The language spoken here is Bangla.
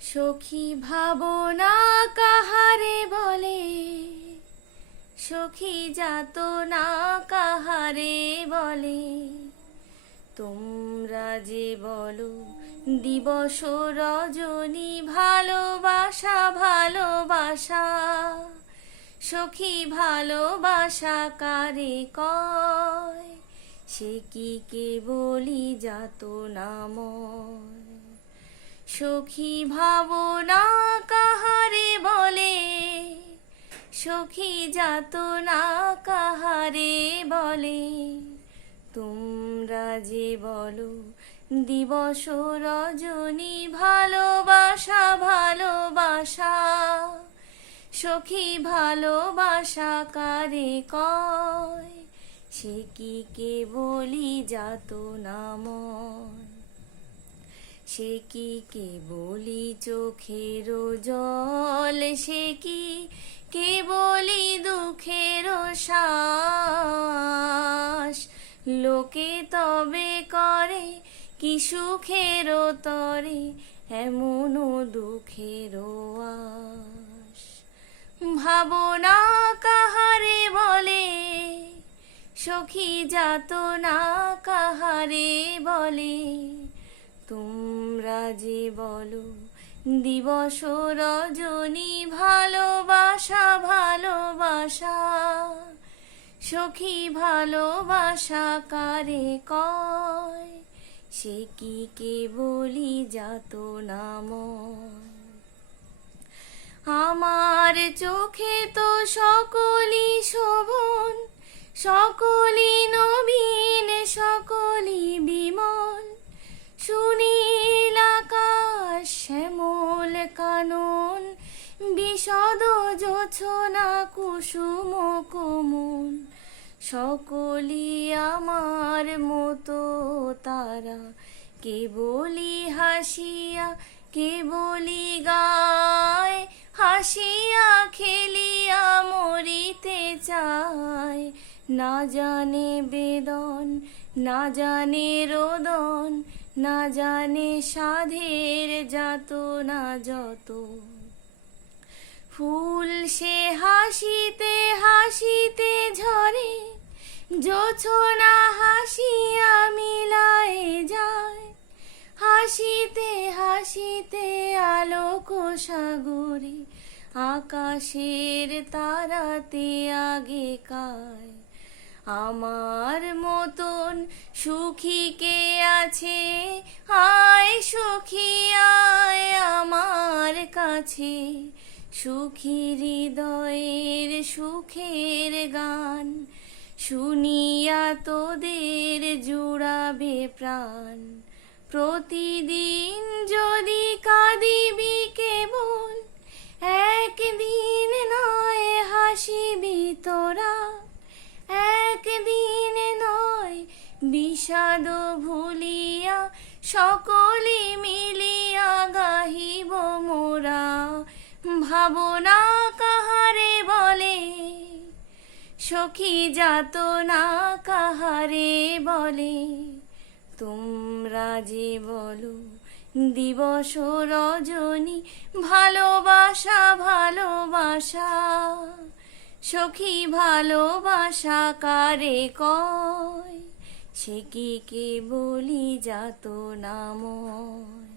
সখী ভাবনা কাহারে বলে, সখী যাতনা কাহারে বলে। তোমরা যে বলো দিবস রজনী ভালোবাসা ভালোবাসা, সখী ভালোবাসা কারে কয়, সে কি কেবলি যাতনাময়। সখী ভাবনা কাহারে বলে, সখী যাতনা কাহারে বলে। তোমরা যে বলো দিবস রজনী ভালোবাসা ভালোবাসা, সখী ভালোবাসা কারে কয়, সে কি কেবলি যাতনাময়। সে কি কেবলি চোখের জল, সে কি কেবলি দুঃখের শ্বাস। লোকে তবে করে কি সুখের তরে এমন দুঃখের আশ। ভাবনা কাহারে বলে, সখী যাতনা কাহারে বলে। তোমরা যে বলো দিবস রজনী ভালোবাসা ভালোবাসা, সখী ভালোবাসা কারে কয়, সে কি কেবলি যাতনাময়। আমার চোখে তো সকলই শোভন, সকলই নবীন, সকলই বিমল। সুনীল আকাশ, শ্যামল কানন, বিশদ জোছনা কুসুম কোমল। সকলই আমার মতো তারা, কেবলি হাসিয়া কেবলি গায়। হাসিয়া খেলিয়া মরিতে চায়, না জানে বেদন না জানে রোদন, না জানে সাধের যাতনা যত। ফুল সে হাসিতে হাসিতে ঝরে, জোছনা হাসিয়া মিলায় যায়। হাসিতে হাসিতে আলোক সাগরে, আকাশের তারাতে আগে কায়। আমার মতন সুখী কে আছে, আয় সখী আয় আমার কাছে। সুখী হৃদয়ের সুখের গান, শুনিয়া তোদের জুড়াবে প্রাণ। প্রতিদিন যদি কাঁদিবি কেবল, একদিন নয় হাসিবি তোরা। একদিন নয় বিষাদ ভুলিয়া, সকলে মিলিয়া গাহিব মোরা। ভাবনা কাহারে বলে, সখী যাতনা কাহারে বলে। তোমরা যে বলো দিবস রজনী ভালোবাসা ভালোবাসা, সখী ভালোবাসা কারে কয়, সে কি কেবলি যাতনাময়।